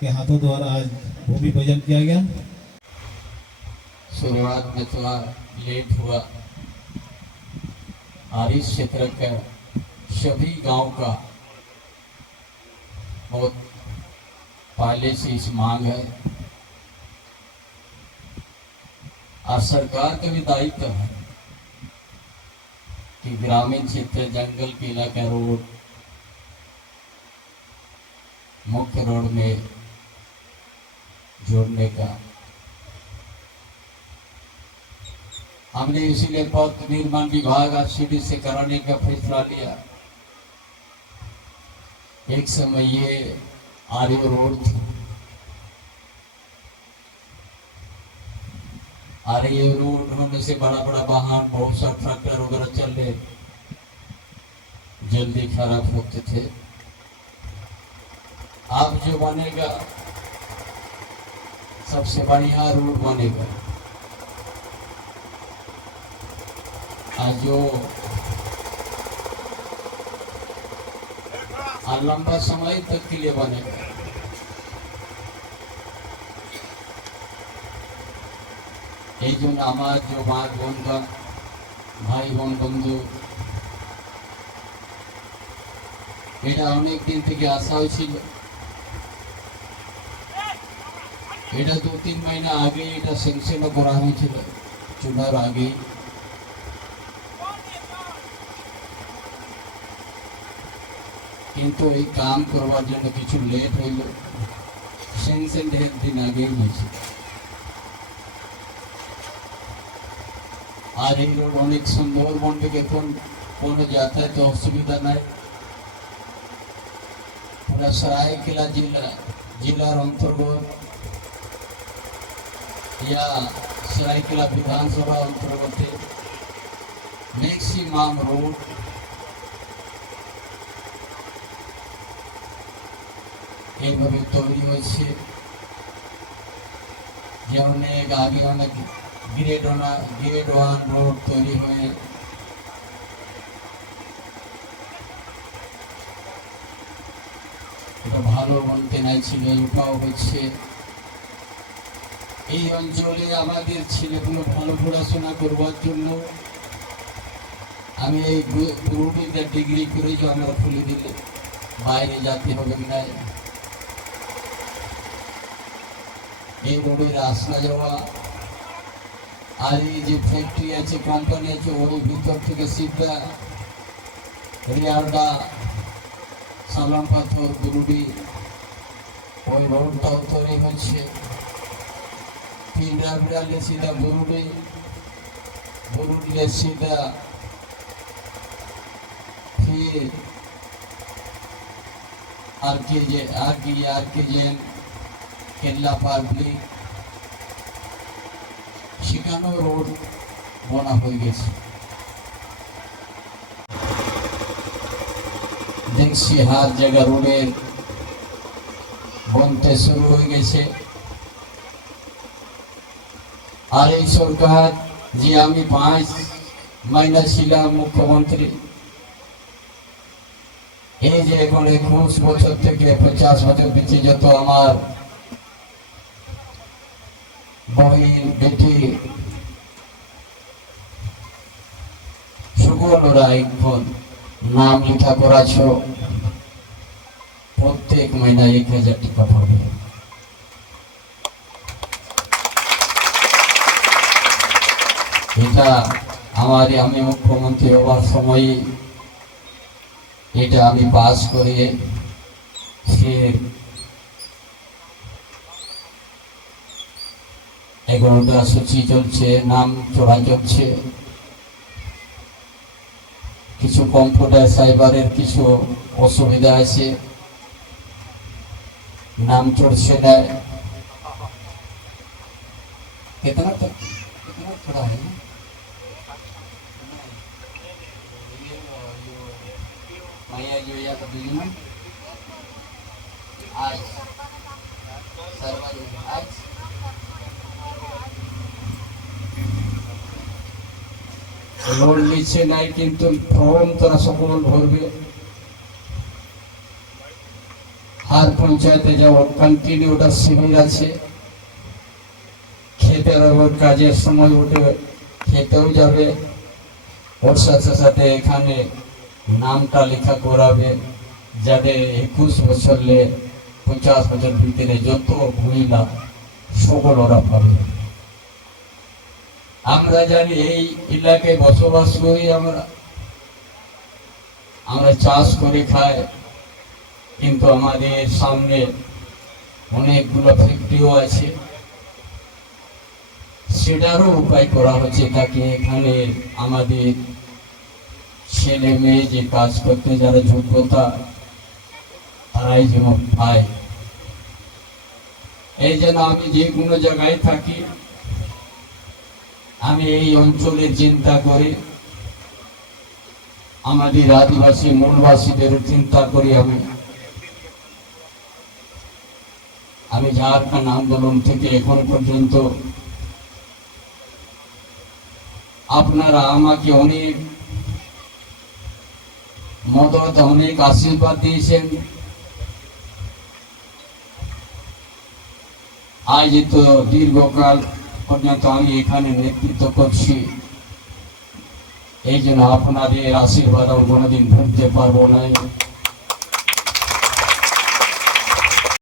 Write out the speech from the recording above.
के हाथों द्वारा आज भूमि पूजन किया गया। शुरुआत में थोड़ा लेट हुआ और इस क्षेत्र का सभी गांव का बहुत पहले से इस मांग है और सरकार का भी दायित्व है कि ग्रामीण क्षेत्र जंगल के इलाका रोड मुख्य रोड में जोड़ने का हमने इसीलिए पथ निर्माण विभाग आज सीधी से कराने का फैसला लिया। एक समय ये आर्य रोड थी, आर्य रोड होने से बड़ा बड़ा वाहन बहुत सा ट्रैक्टर वगैरह चले जल्दी खराब होते थे। अब जो बनेगा सबसे बढ़िया रोड बनेगा। आज जो लंबा समय तक के लिए बनेगा। এই জন্য আমার যে ভাই বোন বন্ধু এটা অনেক দিন থেকে আশা হয়েছিল। এটা 2-3 महीना आगे এটা সেকশন করা হয়েছিল চুনার আগে। কিন্তু এই কাম করবার জন্য কিছু লেট হইল। সেকশন 1.5 দিন আগে হয়েছে। আর এই রোড অনেক সুন্দর বনবে, এখন কোনো যাতায়াত অসুবিধা নাই। পুরা সরাইকেলা जिलार अंतर्गत या सरायकेला विधानसभा अंतर्गत मैक्सिमाम रोड এইভাবে তৈরি হয়েছে। যেমন আগে অনেক গ্রেড 1 রোড তৈরি হয়ে এটা ভালো বলতে নাই ছিল, এটাও হচ্ছে। এই অঞ্চলে আমাদের ছেলেগুলো ভালো পড়াশোনা করবার জন্য আমি এই গ্রুপে ডিগ্রি করে যে আমরা খুলে দিলে বাইরে যেতে হবে না। এই রোডের আসা যাওয়া আর এই যে ফ্যাক্টরি আছে কোম্পানি আছে ওই ভিতর থেকে সিধা রিয়ারডা সালাম পাথর গুরুডি ওই রোডটাও তৈরি হচ্ছে। পিন্ডা বিড়ালে সিধা বুরুডিলে সিধা फिर आरकेजेन केल्ला पाब्लिक সেখানেও রোড বনা হয়ে গেছে। দেখছি হার জায়গা রোডের বনতে শুরু হয়ে গেছে। আর এই সরকার যে আমি 5 মাইনা ছিলাম মুখ্যমন্ত্রী, এই যে এখন 21 বছর থেকে 50 বছর পিছিয়ে যত আমার বহিন বেটি সুগলরা এখন নাম লেখা করাছ, প্রত্যেক মহিনা 1000 টাকা পাবে। এটা আমি মুখ্যমন্ত্রী হওয়ার সময় এটা আমি পাস করে ফির 11টা সূচি চলছে, নাম চড়া চলছে। কিছু কম্পিউটার সাইবারের কিছু অসুবিধা আছে, নাম চড়ছে না। कितना तक कितना थोड़ा है ना मैया जो या कभी ना आज सर्वर आज লোন নিচ্ছে নাই কিন্তু ফর্ম তারা সকল ভরবে আর পঞ্চায়েতে যাওয়ার কন্টিনিউ ওটা শিবির আছে খেতে রোড কাজের সময় উঠে খেতেও যাবে ওর সাথে সাথে এখানে নামটা লেখা করাবে যাদের 21 বছরলে 50 বছর ভিতরে যত মহিলা সকল ওরা পাবে আমরা জানি এই এলাকায় বসবাস করি আমরা চাষ করে খাই কিন্তু আমাদের সামনে অনেকগুলো ফ্যাক্টরিও আছে সেটারও উপায় করা হচ্ছে তাকে এখানে আমাদের ছেলে মেয়ে যে কাজ করতে যারা যোগ্যতা তারাই যেন পায় এই জন্য আমি যে কোনো জায়গায় থাকি আমি এই অঞ্চলের চিন্তা করি আমাদের আদিবাসী মূলবাসীদের চিন্তা করি আমি ঝাড়খণ্ড আন্দোলন থেকে এখন পর্যন্ত আপনারা আমাকে অনেক মদত অনেক আশীর্বাদ দিয়েছেন আজ তো দীর্ঘকাল পর্যন্ত আমি এখানে নেতৃত্ব করছি এই জন্য আপনাদের আশীর্বাদ আমি কোনোদিন ভুলতে পারবো না